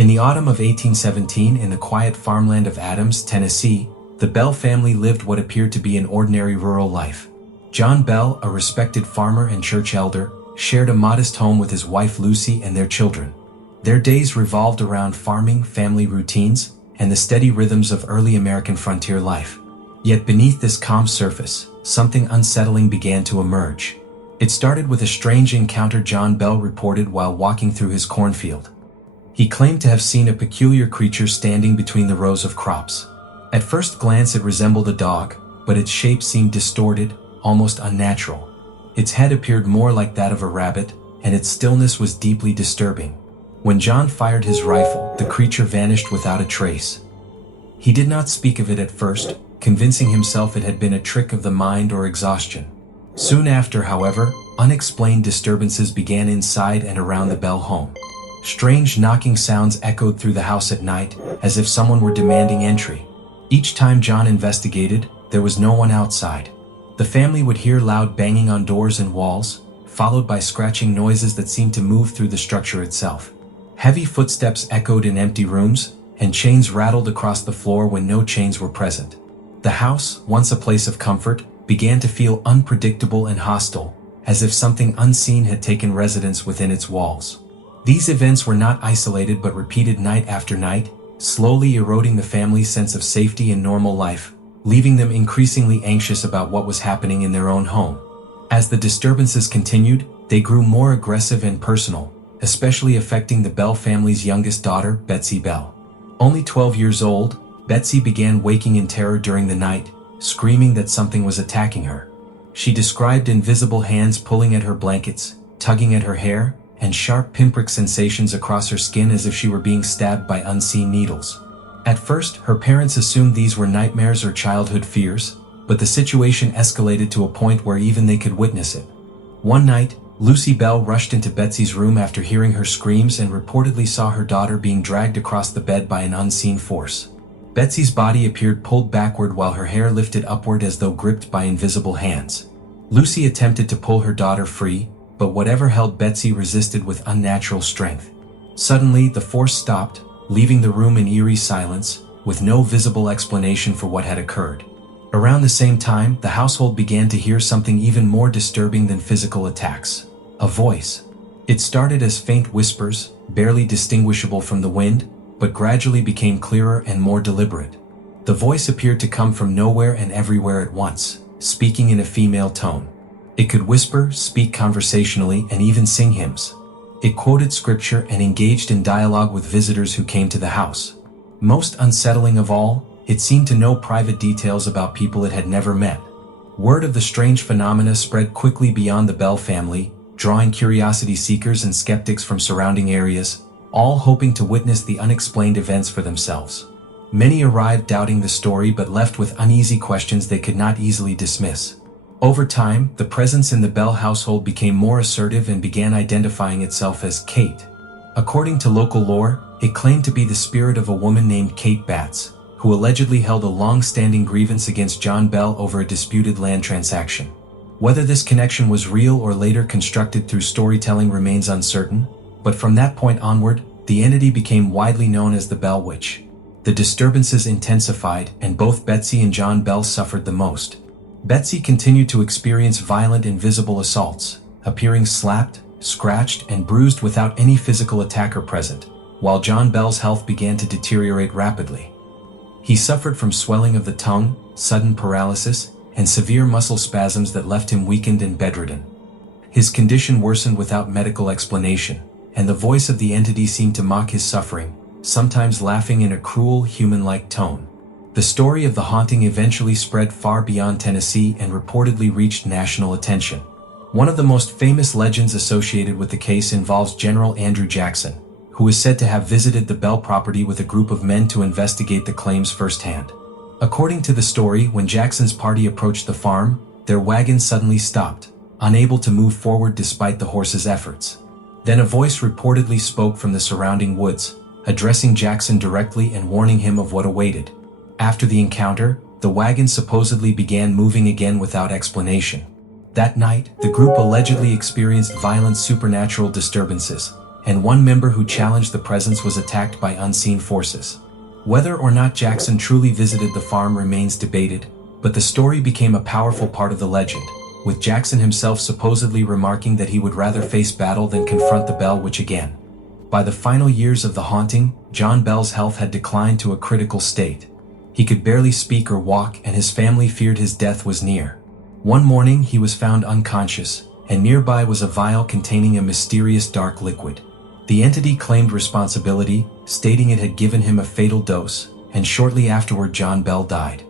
In the autumn of 1817, in the quiet farmland of Adams, Tennessee, the Bell family lived what appeared to be an ordinary rural life. John Bell, a respected farmer and church elder, shared a modest home with his wife Lucy and their children. Their days revolved around farming, family routines, and the steady rhythms of early American frontier life. Yet beneath this calm surface, something unsettling began to emerge. It started with a strange encounter John Bell reported while walking through his cornfield. He claimed to have seen a peculiar creature standing between the rows of crops. At first glance it resembled a dog, but its shape seemed distorted, almost unnatural. Its head appeared more like that of a rabbit, and its stillness was deeply disturbing. When John fired his rifle, the creature vanished without a trace. He did not speak of it at first, convincing himself it had been a trick of the mind or exhaustion. Soon after, however, unexplained disturbances began inside and around the Bell home. Strange knocking sounds echoed through the house at night, as if someone were demanding entry. Each time John investigated, there was no one outside. The family would hear loud banging on doors and walls, followed by scratching noises that seemed to move through the structure itself. Heavy footsteps echoed in empty rooms, and chains rattled across the floor when no chains were present. The house, once a place of comfort, began to feel unpredictable and hostile, as if something unseen had taken residence within its walls. These events were not isolated but repeated night after night, slowly eroding the family's sense of safety and normal life, leaving them increasingly anxious about what was happening in their own home. As the disturbances continued, they grew more aggressive and personal, especially affecting the Bell family's youngest daughter, Betsy Bell. Only 12 years old, Betsy began waking in terror during the night, screaming that something was attacking her. She described invisible hands pulling at her blankets, tugging at her hair, and sharp pinprick sensations across her skin as if she were being stabbed by unseen needles. At first, her parents assumed these were nightmares or childhood fears, but the situation escalated to a point where even they could witness it. One night, Lucy Bell rushed into Betsy's room after hearing her screams and reportedly saw her daughter being dragged across the bed by an unseen force. Betsy's body appeared pulled backward while her hair lifted upward as though gripped by invisible hands. Lucy attempted to pull her daughter free, but whatever held Betsy resisted with unnatural strength. Suddenly, the force stopped, leaving the room in eerie silence, with no visible explanation for what had occurred. Around the same time, the household began to hear something even more disturbing than physical attacks: a voice. It started as faint whispers, barely distinguishable from the wind, but gradually became clearer and more deliberate. The voice appeared to come from nowhere and everywhere at once, speaking in a female tone. It could whisper, speak conversationally, and even sing hymns. It quoted scripture and engaged in dialogue with visitors who came to the house. Most unsettling of all, it seemed to know private details about people it had never met. Word of the strange phenomena spread quickly beyond the Bell family, drawing curiosity seekers and skeptics from surrounding areas, all hoping to witness the unexplained events for themselves. Many arrived doubting the story but left with uneasy questions they could not easily dismiss. Over time, the presence in the Bell household became more assertive and began identifying itself as Kate. According to local lore, it claimed to be the spirit of a woman named Kate Batts, who allegedly held a long-standing grievance against John Bell over a disputed land transaction. Whether this connection was real or later constructed through storytelling remains uncertain, but from that point onward, the entity became widely known as the Bell Witch. The disturbances intensified, and both Betsy and John Bell suffered the most. Betsy continued to experience violent invisible assaults, appearing slapped, scratched, and bruised without any physical attacker present, while John Bell's health began to deteriorate rapidly. He suffered from swelling of the tongue, sudden paralysis, and severe muscle spasms that left him weakened and bedridden. His condition worsened without medical explanation, and the voice of the entity seemed to mock his suffering, sometimes laughing in a cruel, human-like tone. The story of the haunting eventually spread far beyond Tennessee and reportedly reached national attention. One of the most famous legends associated with the case involves General Andrew Jackson, who is said to have visited the Bell property with a group of men to investigate the claims firsthand. According to the story, when Jackson's party approached the farm, their wagon suddenly stopped, unable to move forward despite the horses' efforts. Then a voice reportedly spoke from the surrounding woods, addressing Jackson directly and warning him of what awaited. After the encounter, the wagon supposedly began moving again without explanation. That night, the group allegedly experienced violent supernatural disturbances, and one member who challenged the presence was attacked by unseen forces. Whether or not Jackson truly visited the farm remains debated, but the story became a powerful part of the legend, with Jackson himself supposedly remarking that he would rather face battle than confront the Bell Witch again. By the final years of the haunting, John Bell's health had declined to a critical state. He could barely speak or walk, and his family feared his death was near. One morning he was found unconscious, and nearby was a vial containing a mysterious dark liquid. The entity claimed responsibility, stating it had given him a fatal dose, and shortly afterward John Bell died.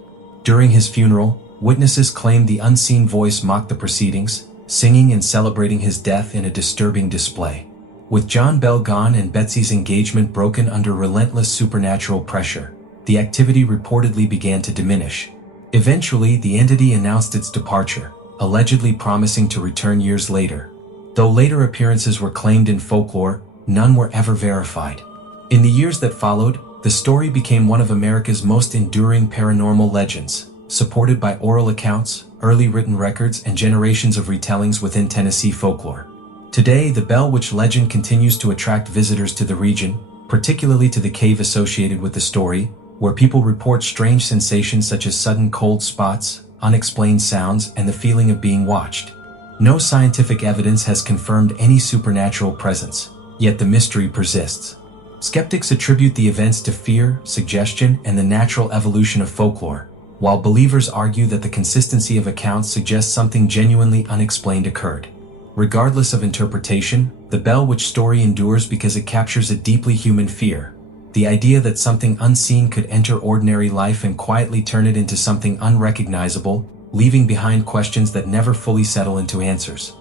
During his funeral, witnesses claimed the unseen voice mocked the proceedings, singing and celebrating his death in a disturbing display. With John Bell gone and Betsy's engagement broken under relentless supernatural pressure, the activity reportedly began to diminish. Eventually, the entity announced its departure, allegedly promising to return years later. Though later appearances were claimed in folklore, none were ever verified. In the years that followed, the story became one of America's most enduring paranormal legends, supported by oral accounts, early written records, and generations of retellings within Tennessee folklore. Today, the Bell Witch legend continues to attract visitors to the region, particularly to the cave associated with the story, where people report strange sensations such as sudden cold spots, unexplained sounds, and the feeling of being watched. No scientific evidence has confirmed any supernatural presence, yet the mystery persists. Skeptics attribute the events to fear, suggestion, and the natural evolution of folklore, while believers argue that the consistency of accounts suggests something genuinely unexplained occurred. Regardless of interpretation, the Bell Witch story endures because it captures a deeply human fear: the idea that something unseen could enter ordinary life and quietly turn it into something unrecognizable, leaving behind questions that never fully settle into answers.